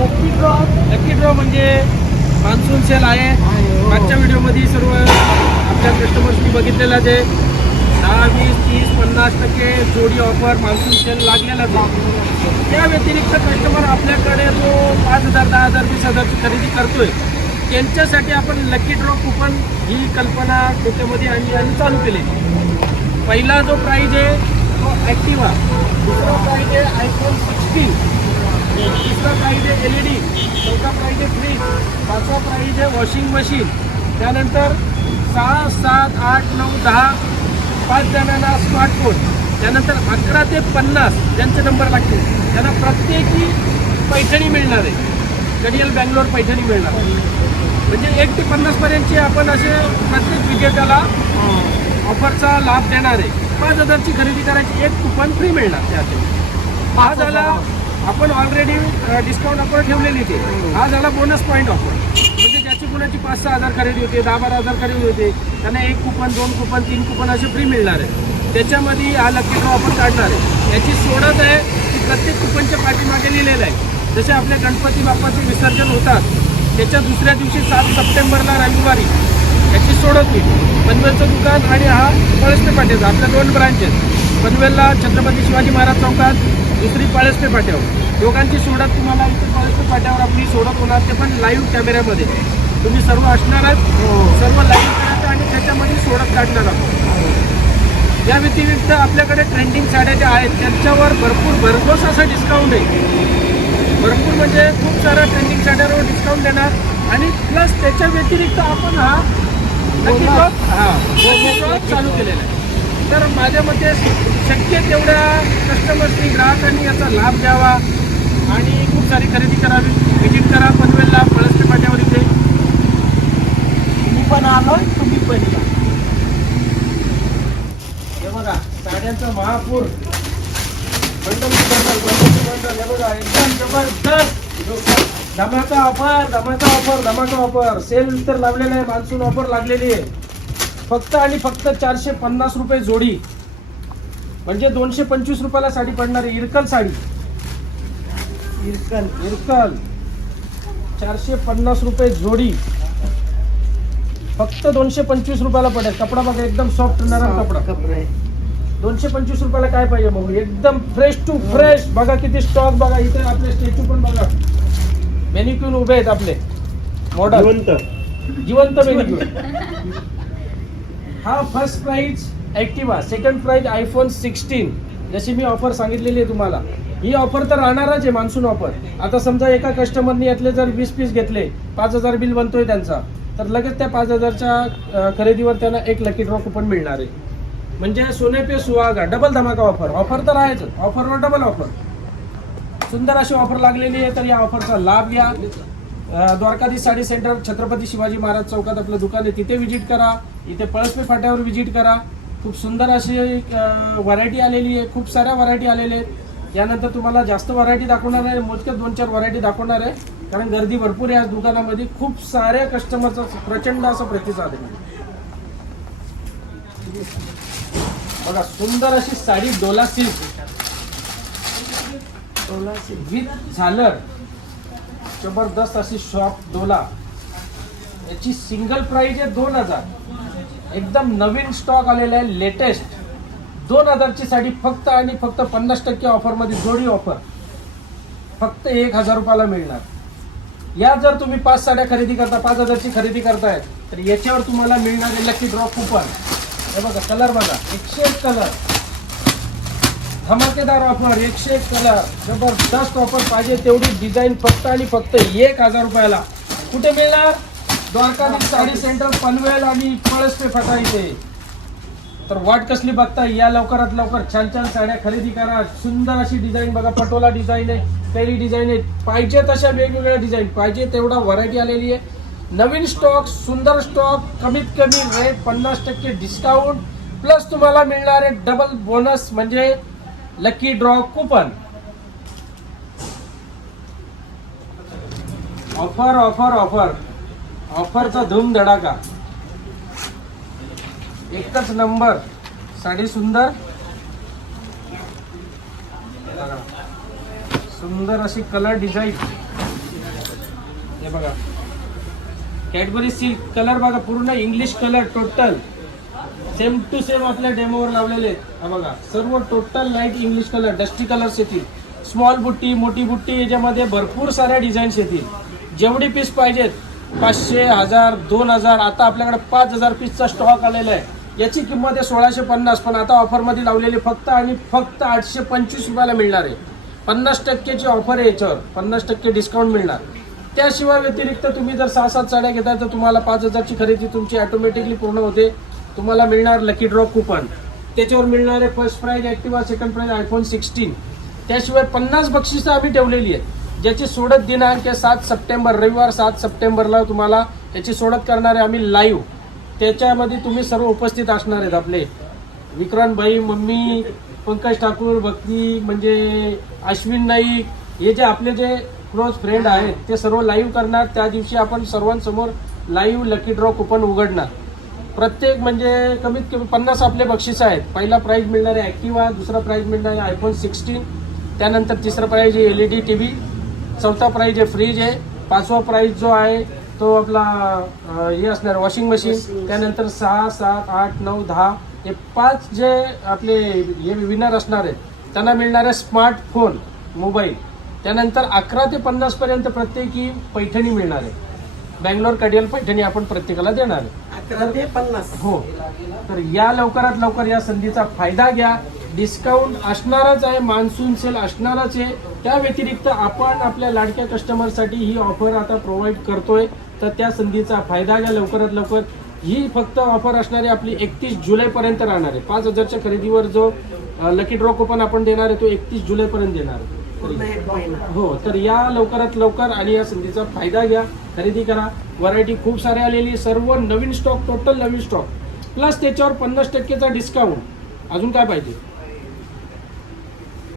Lucky draw lucky draw म्हणजे monsoon sale आहे. मागच्या व्हिडिओमध्ये सर्व आपल्या कस्टमर्सनी बघितलेलं आहे. दहा वीस तीस पन्नास टक्के जोडी ऑफर मान्सून सेल लागलेलाच आहे. त्या व्यतिरिक्त कस्टमर आपल्याकडे जो पाच हजार दहा हजार वीस हजारची खरेदी करतोय. त्यांच्यासाठी आपण लकी ड्रॉ कुपन ही कल्पना डोक्यामध्ये आणली आणि चालू केली. पहिला जो प्राईज आहे तो ॲक्टिवा दुसरा प्राईज आहे आयफोन सिक्स्टीन तिसरा प्राईज आहे एल ई डी चौथा प्राईज आहे फ्रीज पाचवा प्राईज आहे वॉशिंग मशीन त्यानंतर सहा सात आठ नऊ दहा पाच जणांना स्मार्टफोन त्यानंतर अकरा ते पन्नास ज्यांचे नंबर लागतील. त्यांना प्रत्येकी पैठणी मिळणार आहे. कडियल बँगलोर पैठणी मिळणार म्हणजे एक ते पन्नासपर्यंतची आपण असे प्रत्येक विजेत्याला ऑफरचा लाभ देणार आहे. पाच हजारची खरेदी करायची एक कुपन फ्री मिळणार त्यात झाला आपण ऑलरेडी डिस्काउंट ऑफर ठेवलेली ते. हा. झाला बोनस पॉईंट ऑफर म्हणजे ज्याची कुणाची पाच सहा हजार खरेदी होते दहा बारा हजार खरेदी होते त्यांना एक कुपन दोन कुपन तीन कुपन असे फ्री मिळणार आहे. त्याच्यामध्ये हा लकी ड्रॉ आपण काढणार आहे. याची सोडत आहे की प्रत्येक कुपनच्या पाठीमागे लिहिलेलं आहे. जसे आपले गणपती बाप्पाचे विसर्जन होतात त्याच्या दुसऱ्या दिवशी सात सप्टेंबरला रविवारी याची सोडत मी पनवेलचं दुकान आणि हा पळसपे पाट्याचा आपल्या दोन ब्रांचेस पनवेलला छत्रपती शिवाजी महाराज चौकात दुसरी पळसपे पाट्यावर दोघांची सोडत तुम्हाला इथे पळसपे पाट्यावर आपली सोडत होणार ते पण लाईव्ह कॅमेऱ्यामध्ये तुम्ही सर्व असणारच सर्व लाईव्ह करायचं आणि त्याच्यामध्ये सोडत काढणार आहोत. या व्यतिरिक्त आपल्याकडे ट्रेंडिंग साड्या ज्या आहेत त्यांच्यावर भरपूर भरघोस असा डिस्काउंट आहे. भरपूर म्हणजे खूप साऱ्या ट्रेंडिंग साड्यांवर डिस्काउंट देणार. आणि प्लस त्याच्या व्यतिरिक्त आपण हा ड्रॉ हा चालू केलेला आहे. तर माझ्या मते शक्य तेवढ्या कस्टमर्सनी ग्राहकांनी याचा लाभ घ्यावा आणि खूप सारी खरेदी करावी. व्हिजिट करा पनवेलला पळसते पाट्यावर इथे. मी पण आलो तुम्ही पण या. हे बघा साड्यांचा महापूर. बंडल बंडल हे बघा एकदम जबरदस्त. धमाका ऑफर धमाका ऑफर धमाका ऑफर सेल तर लावलेला आहे मान्सून ऑफर लागलेली आहे. फक्त आणि फक्त चारशे पन्नास रुपये जोडी. म्हणजे दोनशे पंचवीस रुपयाला साडी पडणार आहे. इरकल साडी. इरकल. इरकल. चारशे पन्नास रुपये जोडी. फक्त दोनशे पंचवीस रुपयाला पडेल. कपडा बघा एकदम सॉफ्ट नरम कपडा. कपडे. दोनशे पंचवीस रुपयाला काय पाहिजे मग एकदम फ्रेश टू फ्रेश बघा किती स्टॉक बघा. इथे आपले स्टॅच्यू पण बघा. मेनिक्यून उभे आहेत आपले. मॉडल जिवंत. मेनिक्यून हा first prize Activa second prize iPhone sixteen जशी मी ऑफर सांगितलेली आहे तुम्हाला. ही ऑफर तर राहणारच आहे मान्सून ऑफर आता समजा एका कस्टमरने यातले जर वीस पीस घेतले पाच हजार बिल बनतोय त्यांचा. तर लगेच त्या पाच हजारच्या खरेदीवर त्यांना एक लकी ड्रॉ कुपन मिळणार आहे. म्हणजे सोने पे सुहागा डबल धमाका ऑफर ऑफर तर आहेच. ऑफरवर डबल ऑफर सुंदर अशी ऑफर लागलेली आहे तर या ऑफरचा लाभ घ्या. द्वारकाधीश साडी सेंटर छत्रपती शिवाजी महाराज चौकात आपलं दुकान आहे तिथे व्हिजिट करा. इथे पळसपे फाट्यावर व्हिजिट करा. खूप सुंदर अशी व्हरायटी आलेली आहे. खूप साऱ्या व्हरायटी आलेल्या आहेत. यानंतर तुम्हाला जास्त व्हरायटी दाखवणार आहे. मोजक्यात दोन चार व्हरायटी दाखवणार आहे. कारण गर्दी भरपूर आहे आज दुकानामध्ये. खूप साऱ्या कस्टमरचा प्रचंड असा प्रतिसाद आहे. बघा सुंदर अशी sari Dola silk Dola silk with झालर. जबरदस्त अशी शॉप डोला याची सिंगल प्राईज आहे दोन हजार. एकदम नवीन स्टॉक आलेला आहे लेटेस्ट दोन हजारची साडी फक्त आणि फक्त पन्नास टक्के ऑफरमध्ये जोडी ऑफर फक्त एक हजार रुपयाला मिळणार. या जर तुम्ही पाच साड्या खरेदी करता पाच हजारची खरेदी करताय तर याच्यावर तुम्हाला मिळणार लकी ड्रॉ कुपन हे बघा कलर बघा. एकशे एक कलर धमाकेदार ऑफर एकशे एक कलर जबरदस्त ऑफर पाहिजे तेवढी डिझाईन फक्त आणि फक्त एक हजार रुपयाला. कुठे मिळणार? द्वारकाधीश साडी सेंटर पनवेल आणि पळसपे फटा इथे. तर वाट कसली बघता या लवकरात लवकर छान छान साड्या खरेदी करा. सुंदर अशी डिझाईन बघा पटोला डिझाईन आहे कैरी डिझाईन आहे. पाहिजे तशा वेगवेगळ्या डिझाईन पाहिजे तेवढा व्हरायटी आलेली आहे. नवीन स्टॉक सुंदर स्टॉक कमीत कमी रेट पन्नास टक्के डिस्काउंट प्लस तुम्हाला मिळणारे डबल बोनस म्हणजे lucky draw coupon offer offer offer ऑफरचा धूम धडाका. एकच नंबर साडी सुंदर. सुंदर अशी कलर डिझाईन हे बघा. कॅडबरी सिल्क कलर बघा पूर्ण English colour total same to same आपल्या डेमोवर लावलेले आहेत. हा बघा सर्व total light English colour dusty colours येतील. स्मॉल बुट्टी मोठी बुट्टी याच्यामध्ये भरपूर साऱ्या डिझाईन्स येतील. जेवढी पीस पाहिजेत पाचशे हजार दोन हजार आता आपल्याकडे पाच हजार पीसचा स्टॉक आलेला आहे. याची किंमत आहे सोळाशे पन्नास पण आता ऑफरमध्ये लावलेली फक्त आणि फक्त आठशे पंचवीस रुपयाला मिळणार आहे. पन्नास टक्केची ऑफर आहे याच्यावर. पन्नास टक्के डिस्काउंट मिळणार. त्याशिवाय व्यतिरिक्त तुम्ही जर सहा सात साड्या घेता तर तुम्हाला पाच हजारची खरेदी तुमची ऑटोमॅटिकली पूर्ण होते. तुम्हाला मिळणार लकी ड्रॉ कुपन त्याच्यावर मिळणारे first prize Activa second prize iPhone sixteen त्याशिवाय पन्नास बक्षिसं आम्ही ठेवलेली आहेत. ज्याची सोडत दिनांक आहे सात सप्टेंबर रविवार सात सप्टेंबरला तुम्हाला त्याची सोडत करणारे आम्ही लाईव्ह त्याच्यामध्ये तुम्ही सर्व उपस्थित असणार आहेत आपले. विक्रांत भाई मम्मी पंकज ठाकूर भक्ती म्हणजे अश्विन नाईक हे जे आपले जे क्लोज फ्रेंड आहेत ते सर्व लाईव्ह करणार. त्या दिवशी आपण सर्वांसमोर लाईव्ह लकी ड्रॉ कुपन उघडणार. प्रत्येक म्हणजे कमीत कमी पन्नास आपले बक्षीस आहेत. पहिला प्राईज मिळणार आहे ॲक्टिवा दुसरा प्राईज मिळणार आहे आयफोन सिक्स्टीन त्यानंतर तिसरा प्राईज आहे L E D T V चौथा प्राईज आहे फ्रीज आहे पाचवा प्राईज जो आहे तो आपला हे असणार वॉशिंग मशीन त्यानंतर सहा सात आठ नऊ दहा हे पाच जे आपले हे विनर असणार आहेत त्यांना मिळणार आहे स्मार्टफोन मोबाईल त्यानंतर अकरा ते पन्नास पर्यंत प्रत्येकी पैठणी मिळणार आहे. बँगलोर कडियल पैठणी आपण प्रत्येकाला देणार आहे. अकरा ते पन्नास. हो. तर या लवकरात लवकर या संधीचा फायदा घ्या. डिस्काउंट असणारच आहे मान्सून सेल असणारच आहे. त्या व्यतिरिक्त आपण आपल्या लाडक्या कस्टमरसाठी ही ऑफर आता प्रोव्हाइड करतोय. तर त्या संधीचा फायदा घ्या लवकरात लवकर. ही फक्त ऑफर असणारी आपली एकतीस जुलैपर्यंत राहणार आहे. पाच हजारच्या खरेदीवर जो लकी ड्रॉ कुपन आपण देणार आहे तो एकतीस जुलैपर्यंत देणार आहे. हो तर या लवकरात लवकर आणि या संधीचा फायदा घ्या खरेदी करा. व्हरायटी खूप सारे आलेली सर्व नवीन स्टॉक टोटल नवीन स्टॉक प्लस त्याच्यावर पन्नास टक्केचा डिस्काउंट अजून काय पाहिजे?